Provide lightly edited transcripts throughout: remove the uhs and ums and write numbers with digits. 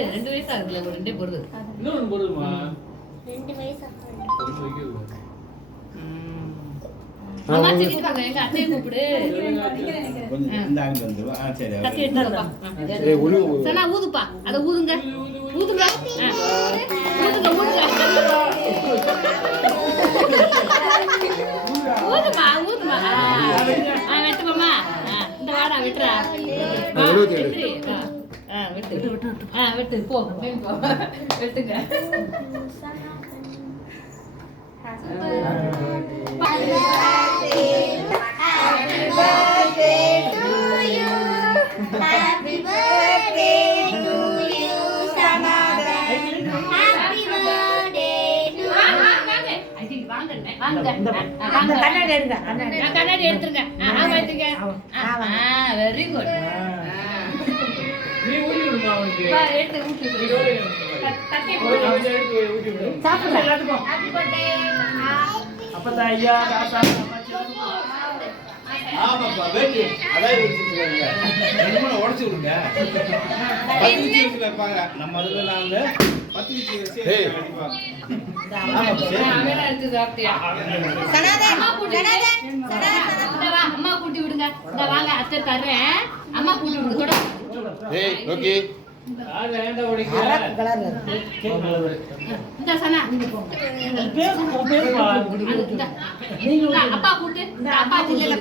2 வயசு ஆகுதுல, ஒரு 2 பொறுது. இன்னொன்னு போடுமா? 2 வயசு அம்மா சிக்கிட்டு வாங்க, எங்க அத்தையை கூப்பிடு. இந்த ஆங்க வந்துருவா. சரி. கத்தி எடுத்துப்பா. சனா ஊதுப்பா. அத ஊதுங்க. ஊதுங்க. ஊதுங்க, ஊதுங்க. ஊதுமா, ஊதுமா. வெட்டுமாமா. இந்த வாடா வெட்டுறா. வெட்டு. வெட்டு வெட்டு வெட்டு போ வெட்டுங்க. கண்ணாடி எடுங்க, கண்ணாடி எடுத்துருங்க. Very good. நீ ஊட்டி விடுமா அவனுக்கு? எடுத்து ஊட்டி விடு. தட்டி ஊட்டி விடு. சாப்பிடு எல்லாத்துக்கும். Happy birthday. அப்பதா ஐயா தாத்தா அம்மாச்சி ஆமாப்பா வெட்டி. அதான் ஊட்டிடுங்க. ரெண்டுமண உடைச்சு விடுங்க. 10 நிமிஷம் வைப்பாங்க. நம்ம அதுல நாங்க 10 நிமிஷம் வச்சு கண்டிப்பா. அமேரா எடுத்து சாப்பிட்டியா? சனாதன் அம்மா கூட்டி அம்மா கூட்டி விடுங்க. இந்த வாங்க அத்தை தரேன். அம்மா கூட்டி விடுங்க. தொட. ஏய் ஓகே. ஆ வேண்டா ஓடிங்க. கலர்ல. இந்த சனா நீங்க போங்க. பேர் நீங்க அப்பா கூட்டி. அப்பா இல்ல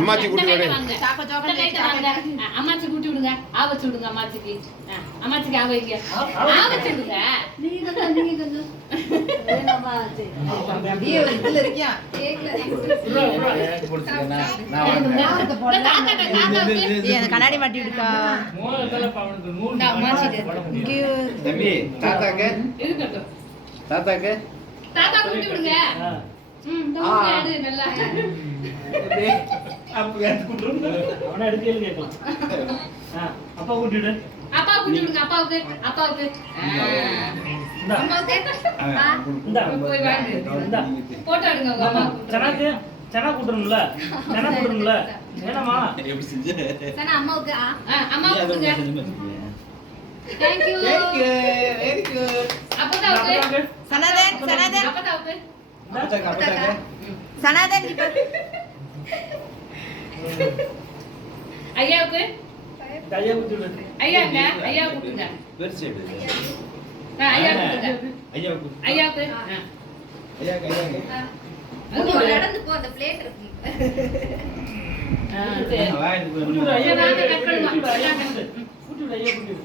அம்மாச்சி கூட்டி விடு. அம்மாச்சி கூட்டி விடுங்க. ஆவச்சு விடுங்க அம்மாச்சிக்கு. அம்மாச்சிக்கு ஆவைங்க. ஆவச்சு விடுங்க. நீங்க கொஞ்சம் வேணாமா சரி. அப்படியே இதுல இருக்கியா? கேக்கல. நான் கண்ணாடி மாட்டி விடுக்கா. மோனல பாவனுக்கு 100 தம்பி தாத்தாக்கு இருக்கட்டும். தாத்தாக்கு தாத்தா கூட்டி விடுங்க. தோடு நல்லா. அப்ப எடுத்து குடுறோம். அவன எடுத்து கேக்கலாம். அப்பா கூட்டிடு. அப்பா கூட்டி விடுங்க. அப்பாவுக்கு அப்பாவுக்கு அம்மாவுக்கு இந்தா போய் வாங்க. இந்தா போட்டோ எடுங்க உங்க அம்மாவுக்கு. சனாக்கு சனா கூட்டணும்ல. சனா கூட்டணும்ல. வேணாமா? எப்படி செஞ்சு? சனா அம்மாவுக்கு அம்மாவுக்கு கொடுங்க. Thank you. Thank you. Very good. அப்பதாவுக்கு Sanatan Sanatan அப்பதாவுக்கு அப்பதாக்கு Sanatan இப்ப ஐயாவுக்கு கையை கூட்டிடு. ஐயாங்க ஐயா கூட்டுங்க. வெரி சைடு. ஐயா கூட்டுங்க. ஐயாக்கு ஐயாவுக்கு ஐயாக்கு அது நடந்து போ. அந்த பிளேட் இருக்கு. சரி. வாய் கூட்டிடு. ஐயா நாங்க கட் பண்ணுவோம். கூட்டிடு. ஐயா கூட்டிடு.